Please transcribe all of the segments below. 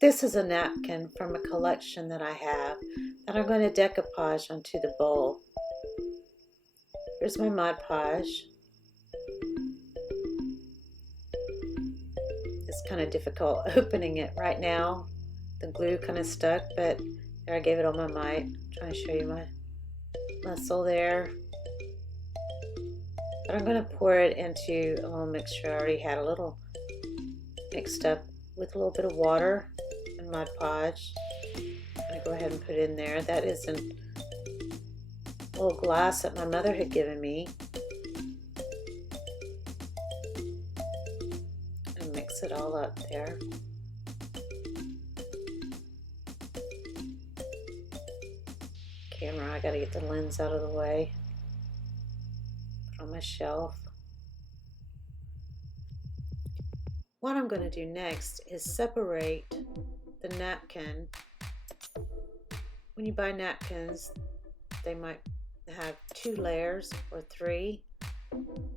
This is a napkin from a collection that I have that I'm going to decoupage onto the bowl. Here's my Mod Podge. It's kind of difficult opening it right now. The glue kind of stuck, but there I gave it all my might. I'm trying to show you my muscle there. But I'm going to pour it into a little mixture. I already had a little mixed up with a little bit of water and Mod Podge. I'm going to go ahead and put it in there. That is a little glass that my mother had given me. And mix it all up there. Camera, I got to get the lens out of the way. Put on my shelf. What I'm going to do next is separate the napkin. When you buy napkins, they might have 2 layers or 3.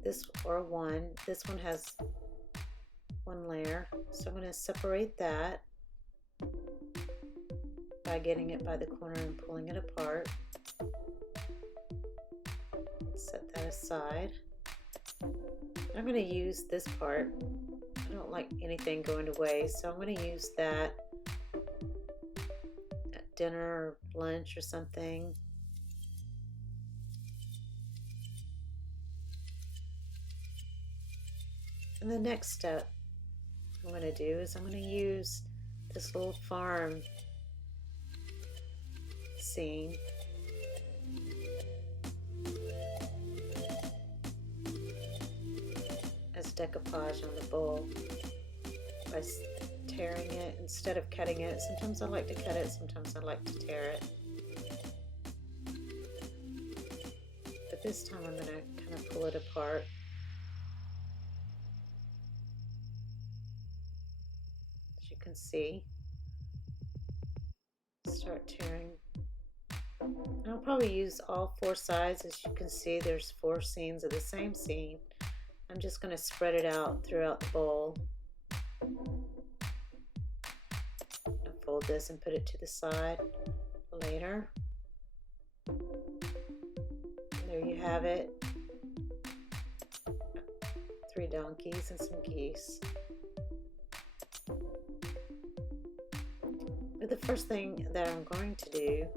This or 1. This one has 1 layer. So I'm going to separate that by getting it by the corner and pulling it apart. Set that aside. I'm going to use this part. I don't like anything going to waste, so I'm going to use that at dinner or lunch or something. And the next step I'm going to do is I'm going to use this little farm scene as decoupage on the bowl by tearing it instead of cutting it. Sometimes I like to cut it, sometimes I like to tear it. But this time I'm going to kind of pull it apart. As you can see, start tearing. And I'll probably use all 4 sides. As you can see, there's 4 scenes of the same scene. I'm just going to spread it out throughout the bowl. I'll fold this and put it to the side later. There you have it. 3 donkeys and some geese. But the first thing that I'm going to do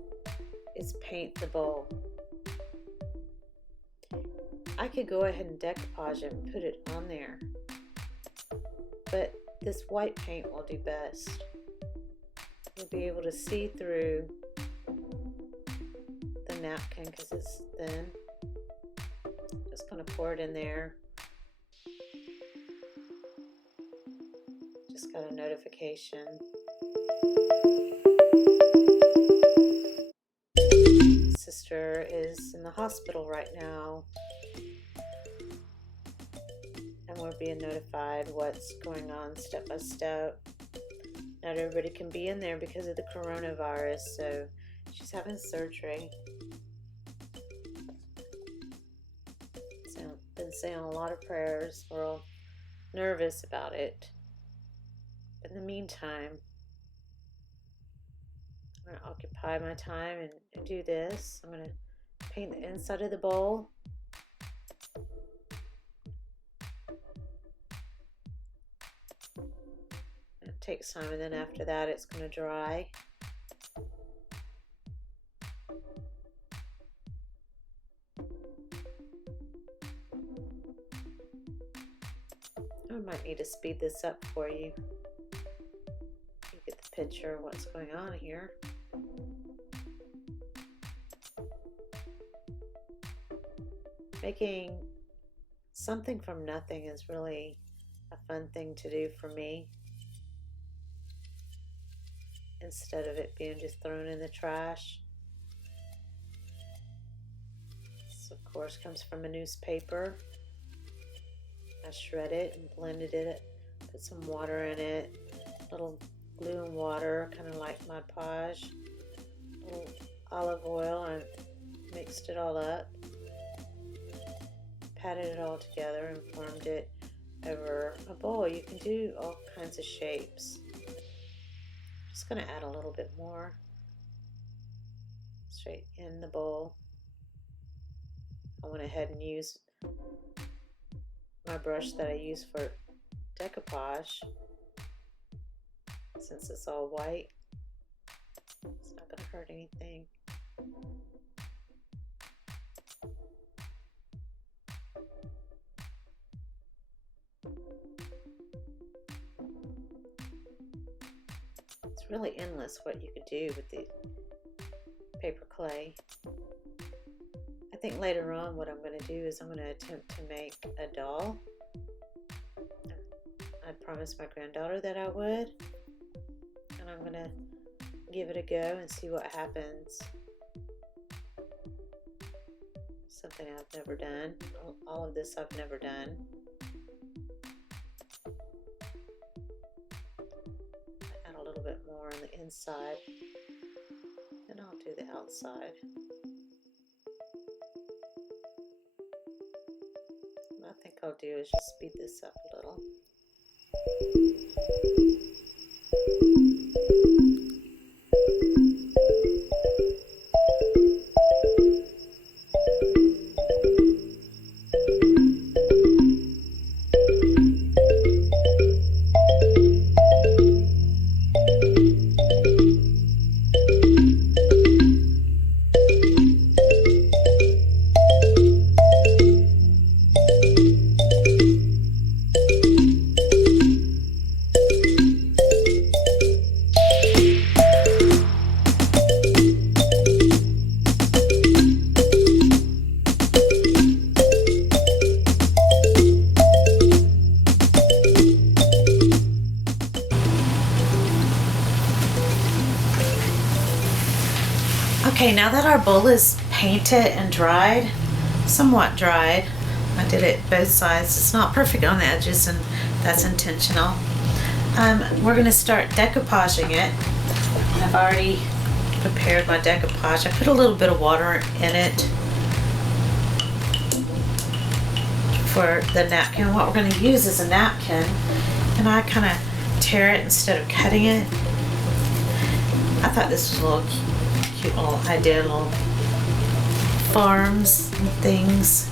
is paint the bowl. I could go ahead and decoupage it and put it on there, but this white paint will do best. You'll be able to see through the napkin because it's thin. Just gonna pour it in there. Just got a notification. Sister is in the hospital right now, and we're being notified what's going on step by step. Not everybody can be in there because of the coronavirus, so she's having surgery. So been saying a lot of prayers. We're all nervous about it. In the meantime, I'm going to occupy my time and do this. I'm going to paint the inside of the bowl. It takes time, and then after that it's going to dry. I might need to speed this up for you. You get the picture of what's going on here. Making something from nothing is really a fun thing to do for me, instead of it being just thrown in the trash. This of course comes from a newspaper. I shred it and blended it, put some water in it, a little glue and water, kind of like Mod Podge, a little olive oil, and mixed it all up, patted it all together and formed it over a bowl. You can do all kinds of shapes. Just going to add a little bit more straight in the bowl. I went ahead and used my brush that I use for decoupage. Since it's all white, it's not going to hurt anything. It's really endless what you could do with the paper clay. I think later on what I'm going to do is I'm going to attempt to make a doll. I promised my granddaughter that I would, and I'm going to give it a go and see what happens. Something I've never done. All of this I've never done. Add a little bit more on the inside, and I'll do the outside. What I think I'll do is just speed this up a little. Okay, now that our bowl is painted and dried, somewhat dried, I did it both sides. It's not perfect on the edges, and that's intentional. We're going to start decoupaging it. I've already prepared my decoupage. I put a little bit of water in it for the napkin. What we're going to use is a napkin, and I kind of tear it instead of cutting it. I thought this was a little cute little idea, little farms and things.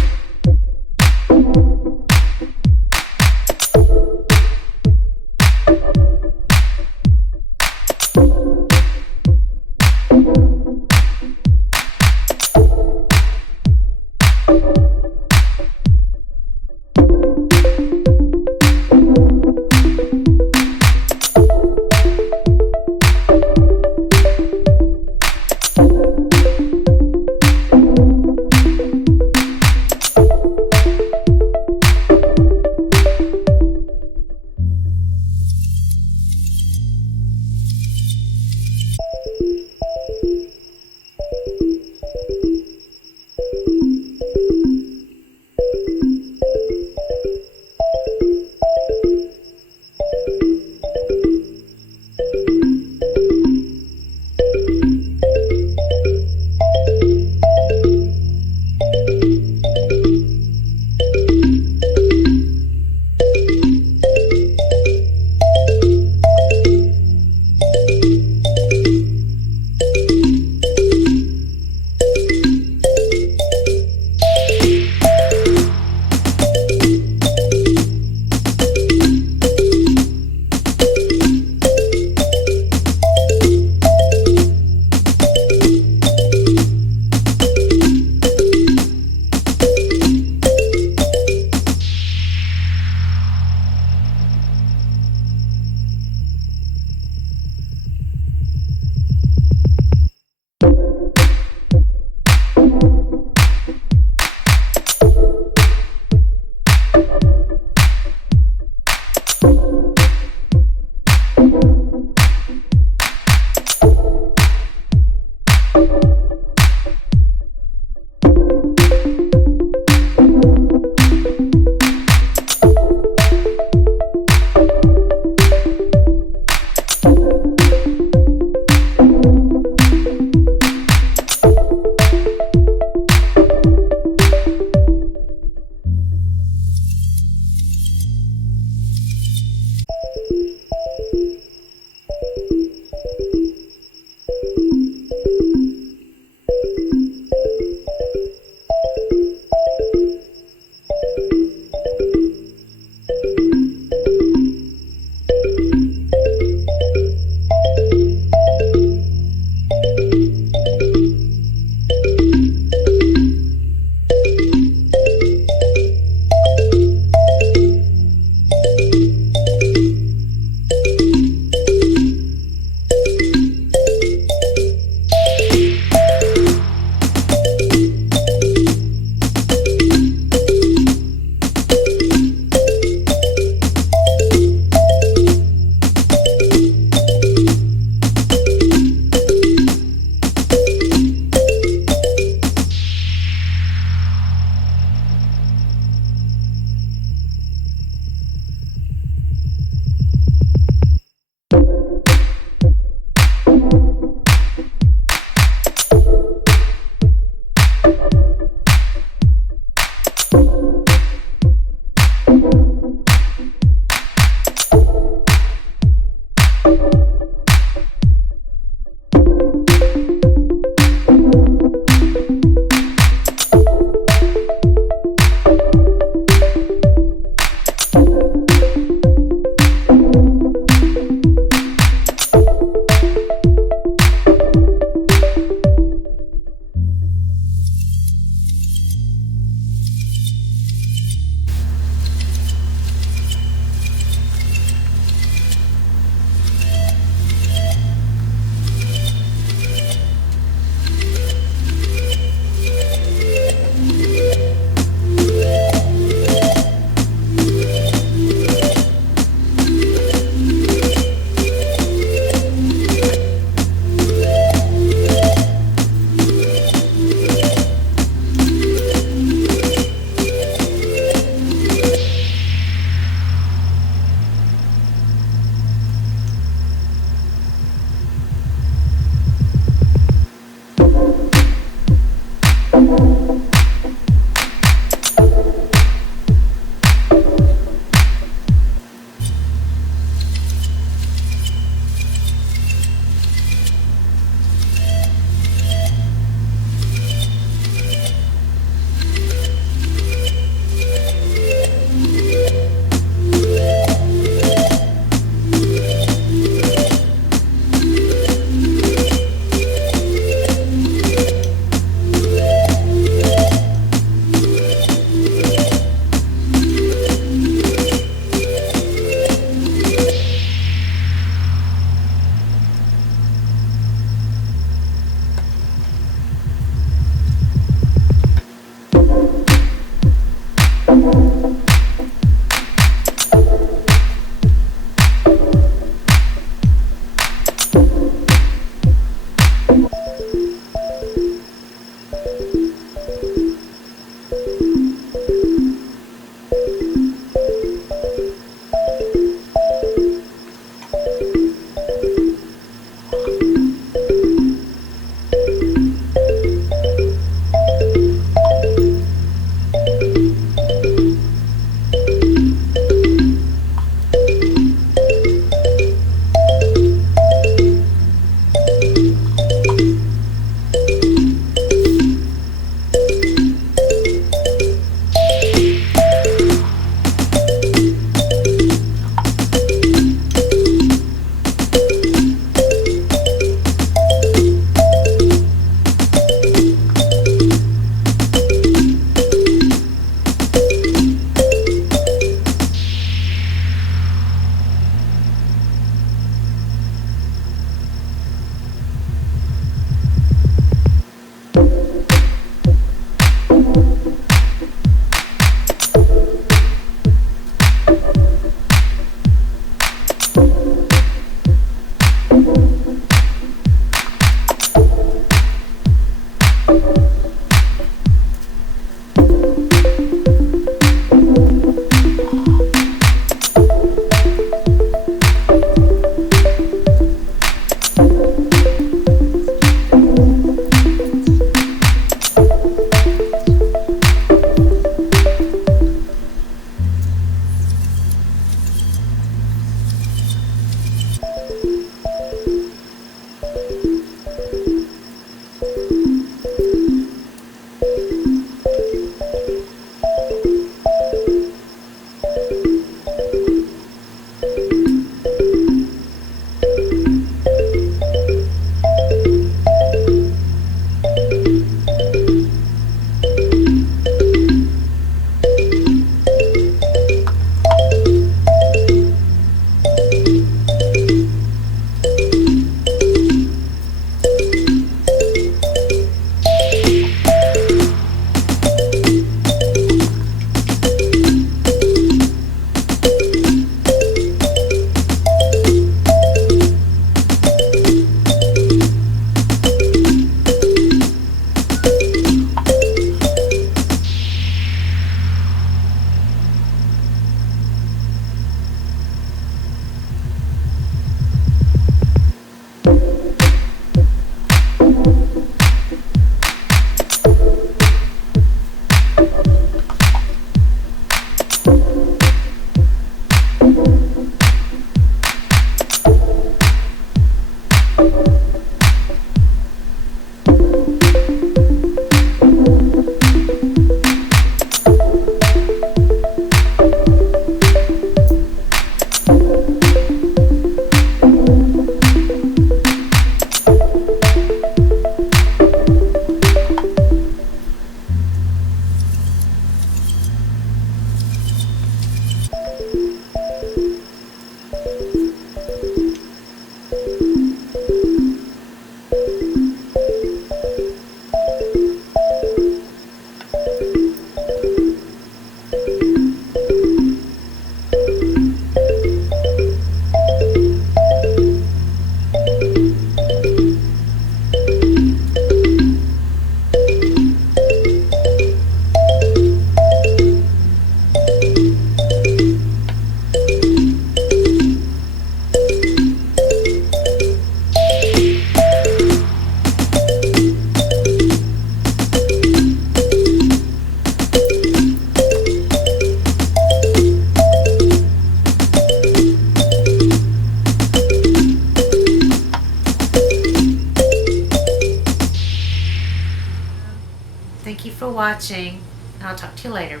Thank you for watching, and I'll talk to you later.